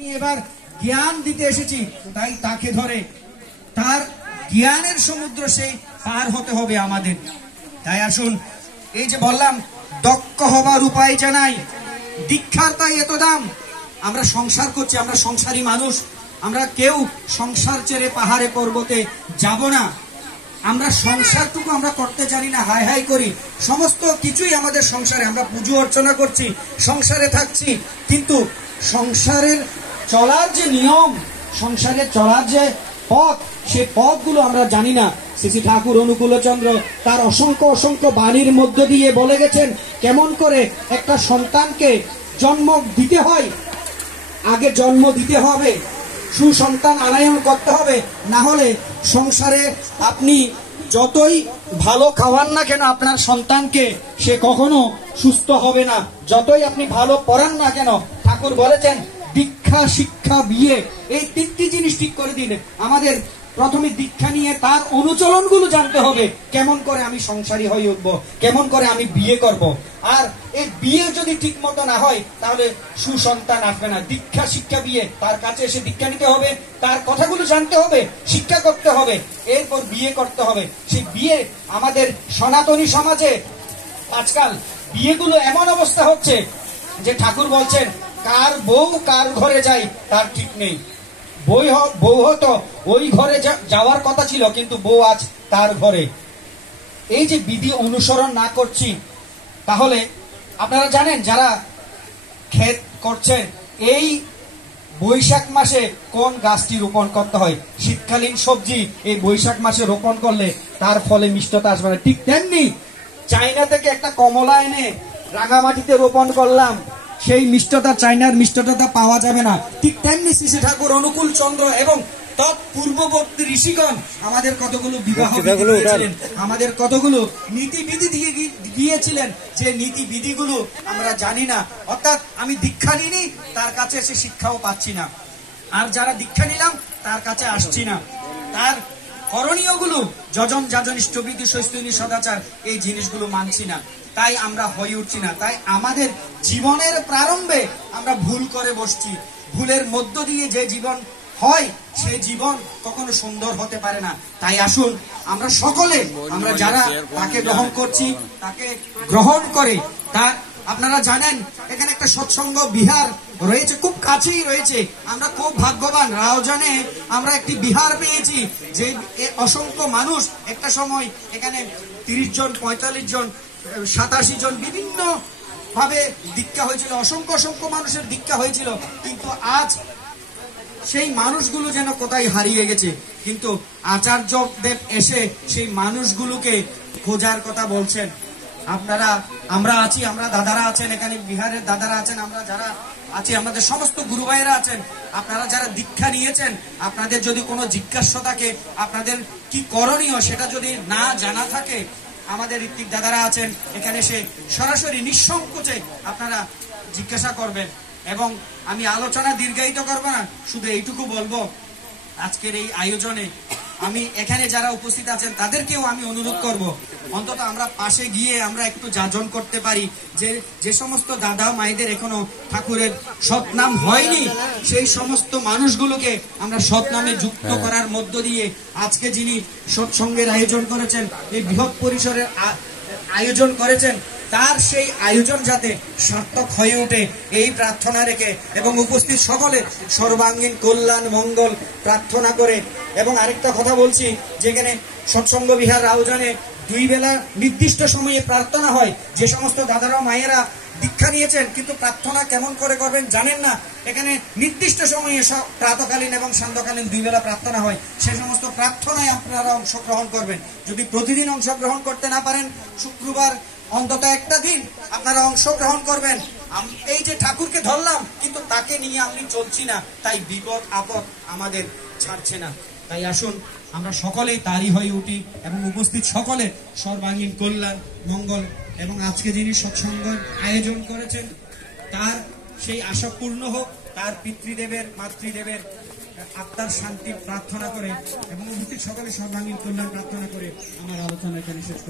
এবার জ্ঞান দিতে এসেছি, তাই তাকে ধরে তার জ্ঞানের সমুদ্র সেই পার হতে হবে আমাদের। তাই আসুন, এই যে বললাম দক্ষ হবার উপায় জানাই, দীক্ষার তাই এত দাম। আমরা সংসার করছি, আমরা সংসারী মানুষ, আমরা কেউ সংসার ছেড়ে পাহাড়ে পর্বতে যাব না। আমরা সংসারটুকু আমরা করতে জানি না, হাই হাই করি, সমস্ত কিছুই আমাদের সংসারে, আমরা পুজো অর্চনা করছি, সংসারে থাকছি, কিন্তু সংসারের চলার যে নিয়ম, সংসারে চলার যে পথ, সে পথগুলো আমরা জানি না। শ্রী ঠাকুর অনুকূলচন্দ্র তার অসংখ্য অসংখ্য বাণীর মধ্য দিয়ে বলে গেছেন কেমন করে একটা সন্তানকে জন্ম দিতে হয়। আগে জন্ম দিতে হবে, সুসন্তান আনায়ন করতে হবে, না হলে সংসারে আপনি যতই ভালো খাওয়ান না কেন আপনার সন্তানকে, সে কখনো সুস্থ হবে না। যতই আপনি ভালো পড়ান না কেন, ঠাকুর বলেছেন দীক্ষা, শিক্ষা, বিয়ে, এই তিনটি জিনিস ঠিক করে দিন। আমাদের প্রথমে দীক্ষা নিয়ে তার অনুচরণগুলো জানতে হবে, কেমন করে আমি সংসারী হয়ে উঠবো, কেমন করে আমি বিয়ে করব। আর এই বিয়ে যদি ঠিক মতো না হয় তাহলে সুসন্তান আসবে না। দীক্ষা, শিক্ষা, বিয়ে, তার কাছে এসে দীক্ষা নিতে হবে, তার কথাগুলো জানতে হবে, শিক্ষা করতে হবে, এরপর বিয়ে করতে হবে। সেই বিয়ে আমাদের সনাতনী সমাজে আজকাল বিয়েগুলো এমন অবস্থা হচ্ছে যে ঠাকুর বলছেন কার বউ কার ঘরে যায় তার ঠিক নেই। বউ হতো ওই ঘরে যাওয়ার কথা ছিল, কিন্তু বউ আজ তার ঘরে। এই যে বিধি অনুসরণ না করছি, তাহলে আপনারা জানেন যারা ক্ষেত করছেন, এই বৈশাখ মাসে কোন গাছটি রোপণ করতে হয়। শীতকালীন সবজি এই বৈশাখ মাসে রোপণ করলে তার ফলে মিষ্টতা আসবে না। ঠিক তেমনি চায়না থেকে একটা কমলা এনে রাঙামাটিতে রোপণ করলাম, সেই মিষ্টতা, চায়নার মিষ্টতা পাওয়া যাবে না। ঠিক তেমনি শ্রী ঠাকুর অনুকূল চন্দ্র এবং তৎপূর্ববর্তী ঋষিগণ আমাদের কতগুলো বিবাহ দিয়েছিলেন, আমাদের কতগুলো নীতিবিধি দিয়ে গিয়েছিলেন, যে নীতিবিধিগুলো আমরা জানি না। অর্থাৎ আমি দীক্ষা নিই, তার কাছে এসে শিক্ষাও পাচ্ছি না, আর যারা দীক্ষা নিলাম তার কাছে আসছি না। তার করণীয়গুলো যজন যাজন ইষ্টবিধি সৈস্তনী সদাচার, এই জিনিসগুলো মানছি না, তাই আমরা হয়ে উঠছি না। তাই আমাদের জীবনের প্রারম্ভে আমরা ভুল করে বসছি। ভুলের মধ্য দিয়ে যে জীবন হয়, সেই জীবন কখনো সুন্দর হতে পারে না। তাই আসুন আমরা সকলে, আমরা যারা তাকে গ্রহণ করছি, তাকে গ্রহণ করে, তার আপনারা জানেন এখানে একটা সৎসঙ্গ বিহার রয়েছে, খুব কাছেই রয়েছে। আমরা খুব ভাগ্যবান, রাউজানে আমরা একটি বিহার পেয়েছি, যে অসংখ্য মানুষ একটা সময় এখানে 30 জন, 45 জন, 87 জন বিভিন্ন ভাবে দীক্ষা হয়েছিল, অসংখ্য অসংখ্য মানুষের দীক্ষা হয়েছিল, কিন্তু আজ সেই মানুষগুলো যেন কোথায় হারিয়ে গেছে। কিন্তু আচার্যদেব এসে সেই মানুষগুলোকে খোঁজার কথা বলছেন। আমরা আছি, আমরা দাদারা আছেন এখানে, বিহারের দাদারা আছেন, আমরা যারা আছি, আমাদের সমস্ত গুরু ভাইয়েরা আছেন, আপনারা যারা দীক্ষা নিয়েছেন, আপনাদের যদি কোনো জিজ্ঞাসা থাকে, আপনাদের কি করণীয় সেটা যদি না জানা থাকে, আমাদের ঋত্বিক দাদারা আছেন এখানে, সে সরাসরি নিঃসংকোচে আপনারা জিজ্ঞাসা করবেন। এবং আমি আলোচনা দীর্ঘায়িত করব না, শুধু এইটুকু বলবো, আজকের এই আয়োজনে আমি এখানে যারা উপস্থিত আছেন তাদেরকেও আমি অনুরোধ করব, অন্তত আমরা পাশে গিয়ে আমরা একটু যাজন করতে পারি, যে সমস্ত দাদা মায়েদের এখনো ঠাকুরের সৎনাম হয়নি, সেই সমস্ত মানুষগুলোকে আমরা সৎনামে যুক্ত করার মধ্য দিয়ে আজকে যিনি সৎসঙ্গের আয়োজন করেছেন, এই বৃহৎ পরিসরের আয়োজন করেছেন, তার সেই আয়োজন যাতে সার্থক হয়ে ওঠে, এই প্রার্থনা রেখে এবং উপস্থিত সকলের সর্বাঙ্গীন কল্যাণ মঙ্গল প্রার্থনা করে। এবং আরেকটা কথা বলছি, যেখানে সৎসঙ্গ বিহার রাউজানে 2 বেলা নির্দিষ্ট সময়ে প্রার্থনা হয়। যে সমস্ত দাদারা মায়েরা দীক্ষা নিয়েছেন কিন্তু প্রার্থনা কেমন করে করবেন জানেন না, এখানে নির্দিষ্ট সময়ে প্রাতকালীন এবং সান্ধ্যকালীন 2 বেলা প্রার্থনা হয়। সে সমস্ত প্রার্থনায় আপনারা অংশগ্রহণ করবেন। যদি প্রতিদিন অংশগ্রহণ করতে না পারেন, শুক্রবার অন্তত একটা দিন আপনারা অংশগ্রহণ করবেন। এই যে ঠাকুরকে ধরলাম কিন্তু তাকে নিয়ে আমি চলছি না, তাই বিপদ আপদ আমাদের ছাড়ছে না। তাই আসুন আমরা সকলেই তারই হয়ে উঠি এবং উপস্থিত সকলে সর্বাঙ্গীন কল্যাণ মঙ্গল এবং আজকে যিনি সৎসঙ্গ আয়োজন করেছেন তার সেই আশা পূর্ণ হোক, তার পিতৃদেবের মাতৃদেবের আত্মার শান্তি প্রার্থনা করে এবং উপস্থিত সকলে সর্বাঙ্গীন কল্যাণ প্রার্থনা করে আমার আলোচনা এখানে শেষ করছি।